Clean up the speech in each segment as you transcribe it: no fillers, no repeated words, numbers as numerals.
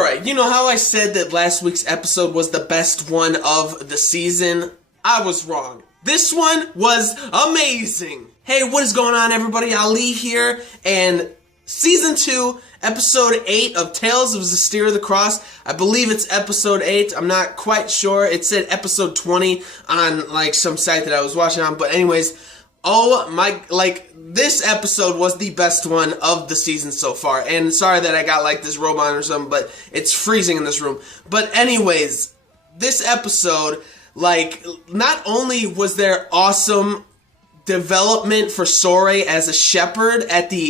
Alright, you know how I said that last week's episode was the best one of the season? I was wrong. This one was amazing! Hey, what is going on, everybody? Ali here, and Season 2, Episode 8 of Tales of Zestiria the Cross. I believe it's Episode 8. I'm not quite sure. It said Episode 20 on, like, some site that I was watching on. But anyways, oh my, like, this episode was the best one of the season so far. And sorry that I got, like, this robe on or something, but it's freezing in this room. But anyways, this episode, like, not only was there awesome development for Sorey as a shepherd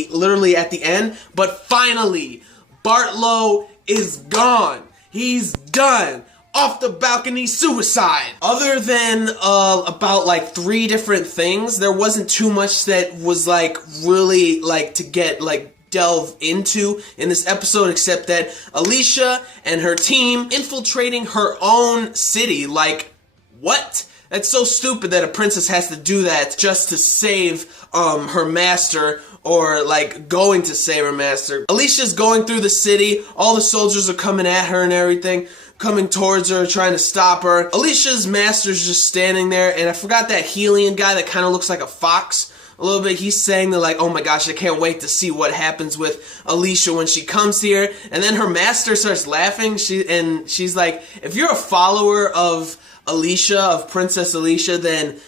literally at the end, but finally, Bartlow is gone. He's done. Off the balcony suicide. Other than about like 3 different things, there wasn't too much that was like really like to get like delve into in this episode, except that Alisha and her team infiltrating her own city. Like, what? That's so stupid that a princess has to do that just to save her master, or like going to save her master. Alicia's going through the city, all the soldiers are coming at her and everything, coming towards her, trying to stop her. Alicia's master's just standing there, and I forgot that Helian guy that kind of looks like a fox a little bit. He's saying that like, oh my gosh, I can't wait to see what happens with Alisha when she comes here. And then her master starts laughing, she's like, if you're a follower of Alisha, of Princess Alisha, then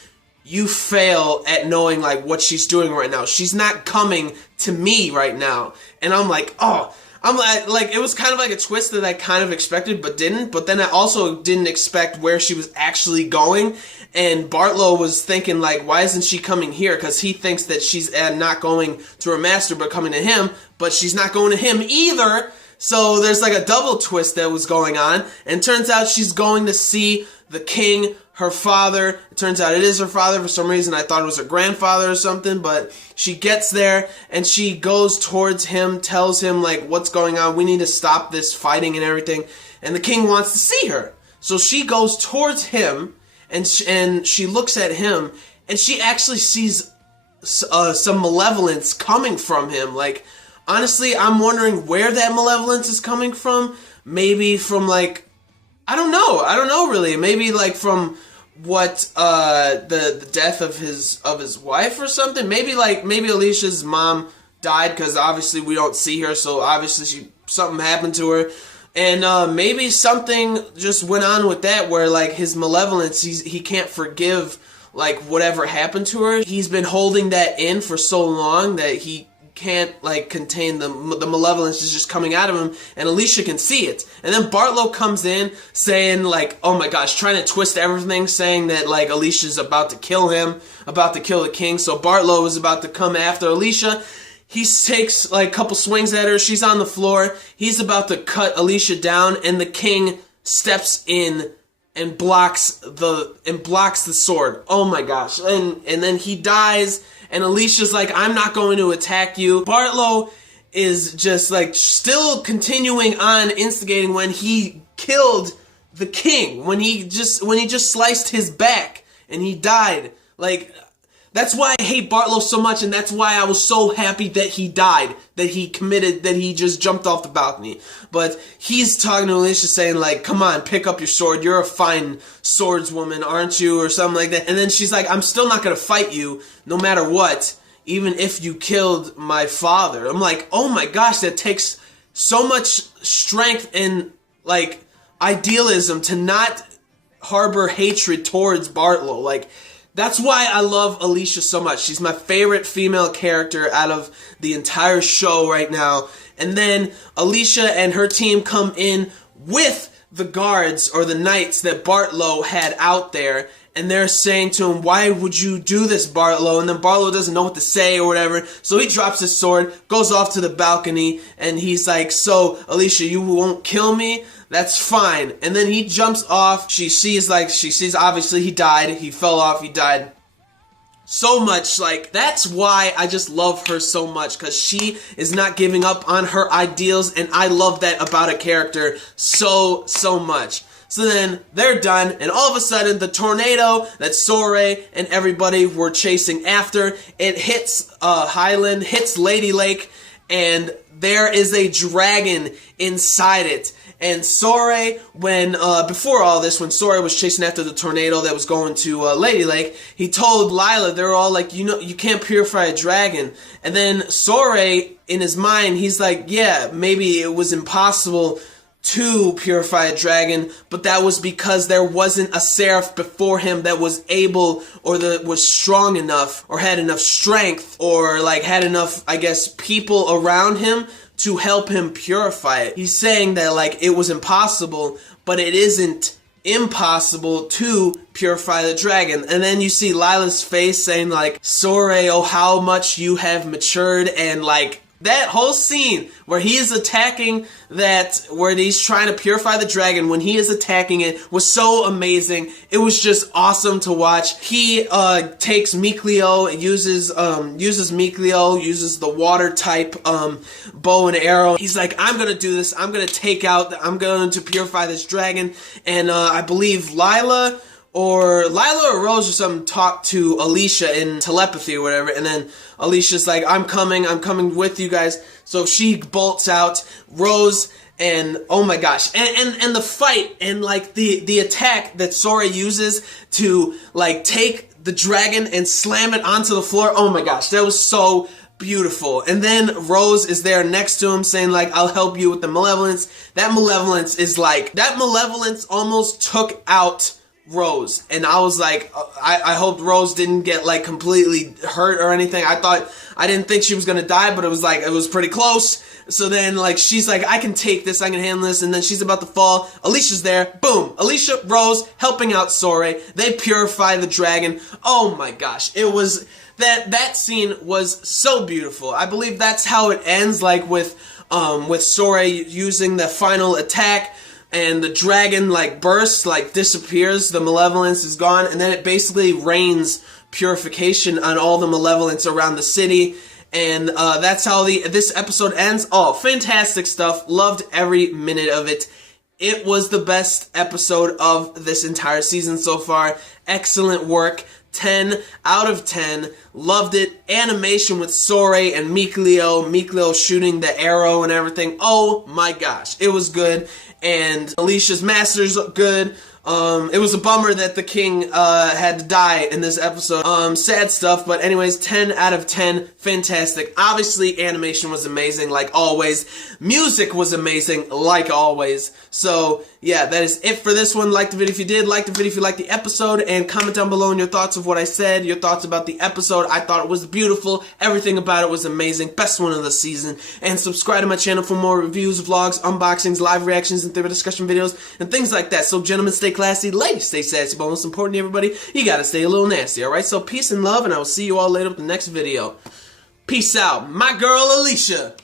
you fail at knowing like what she's doing right now. She's not coming to me right now. And I'm like, oh, I'm like it was kind of like a twist that I kind of expected but didn't. But then I also didn't expect where she was actually going. And Bartlow was thinking like, why isn't she coming here? Because he thinks that she's not going to her master but coming to him. But she's not going to him either. So there's like a double twist that was going on. And turns out she's going to see the king, her father. It turns out it is her father. For some reason I thought it was her grandfather or something, but she gets there and she goes towards him, tells him like what's going on, we need to stop this fighting and everything, and the king wants to see her. So she goes towards him and she looks at him and she actually sees some malevolence coming from him. Like, honestly, I'm wondering where that malevolence is coming from. Maybe from like, I don't know really. Maybe like from what the death of his wife or something. Maybe Alicia's mom died, because obviously we don't see her, so obviously something happened to her. And maybe something just went on with that, where like his malevolence, he can't forgive like whatever happened to her. He's been holding that in for so long that he can't like contain the malevolence is just coming out of him, and Alisha can see it. And then Bartlow comes in saying like, oh my gosh, trying to twist everything, saying that like Alicia's about to kill him, about to kill the king. So Bartlow is about to come after Alisha. He takes like a couple swings at her, she's on the floor, he's about to cut Alisha down, and the king steps in and blocks the sword. Oh my gosh. And then he dies. And Alicia's like, I'm not going to attack you. Bartlow is just like still continuing on instigating when he killed the king. When he just sliced his back and he died. Like, that's why I hate Bartlow so much, and that's why I was so happy that he died, that he just jumped off the balcony. But he's talking to Alisha saying like, come on, pick up your sword, you're a fine swordswoman, aren't you, or something like that. And then she's like, I'm still not gonna fight you, no matter what, even if you killed my father. I'm like, oh my gosh, that takes so much strength and like idealism to not harbor hatred towards Bartlow. Like, that's why I love Alisha so much. She's my favorite female character out of the entire show right now. And then Alisha and her team come in with the guards or the knights that Bartlow had out there, and they're saying to him, why would you do this, Bartlow? And then Bartlow doesn't know what to say or whatever, so he drops his sword, goes off to the balcony, and he's like, so Alisha, you won't kill me? That's fine. And then he jumps off. She sees obviously he died. He fell off. He died. So much, like, that's why I just love her so much, because she is not giving up on her ideals, and I love that about a character so much. So then they're done, and all of a sudden the tornado that Sorey and everybody were chasing after, it hits Highland, hits Lady Lake, and there is a dragon inside it. And Sorey, when before all this, when Sorey was chasing after the tornado that was going to Lady Lake, he told Lila, they're all like, you know, you can't purify a dragon. And then Sorey, in his mind, he's like, yeah, maybe it was impossible to purify a dragon, but that was because there wasn't a seraph before him that was able, or that was strong enough, or had enough strength, or like had enough, I guess, people around him to help him purify it. He's saying that like it was impossible, but it isn't impossible to purify the dragon. And then you see Lila's face saying like, Sorey, oh how much you have matured, and like that whole scene where he is attacking where he's trying to purify the dragon, when he is attacking it, was so amazing. It was just awesome to watch. He takes Mikleo, uses Mikleo, uses the water type bow and arrow. He's like, I'm gonna do this. I'm going to purify this dragon. And I believe Lila or Rose or something talked to Alisha in telepathy or whatever, and then Alicia's like, I'm coming with you guys. So she bolts out, Rose, and oh my gosh, and the fight, and like the attack that Sorey uses to like take the dragon and slam it onto the floor, oh my gosh, that was so beautiful. And then Rose is there next to him saying like, I'll help you with the malevolence. That malevolence almost took out Rose, and I was like, I hoped Rose didn't get like completely hurt or anything. I didn't think she was gonna die, but it was pretty close. So then like she's like, I can take this, I can handle this, and then she's about to fall. Alicia's there, boom, Alisha, Rose helping out Sorey. They purify the dragon. Oh my gosh, it was that scene was so beautiful. I believe that's how it ends, like with Sorey using the final attack. And the dragon like bursts, like disappears, the malevolence is gone, and then it basically rains purification on all the malevolence around the city. And that's how this episode ends. Oh, fantastic stuff. Loved every minute of it. It was the best episode of this entire season so far. Excellent work. 10 out of 10. Loved it. Animation with Sorey and Mikleo shooting the arrow and everything. Oh my gosh. It was good. And Alicia's masters look good. It was a bummer that the king had to die in this episode. Sad stuff, but anyways, 10 out of 10. Fantastic. Obviously, animation was amazing, like always. Music was amazing, like always. So, yeah, that is it for this one. Like the video if you did, like the video if you liked the episode, and comment down below on your thoughts of what I said, your thoughts about the episode. I thought it was beautiful. Everything about it was amazing. Best one of the season. And subscribe to my channel for more reviews, vlogs, unboxings, live reactions, and theory discussion videos, and things like that. So, gentlemen, stay classy, ladies, stay sassy, but most importantly, everybody, you gotta stay a little nasty, alright? So, peace and love, and I will see you all later with the next video. Peace out. My girl, Alisha.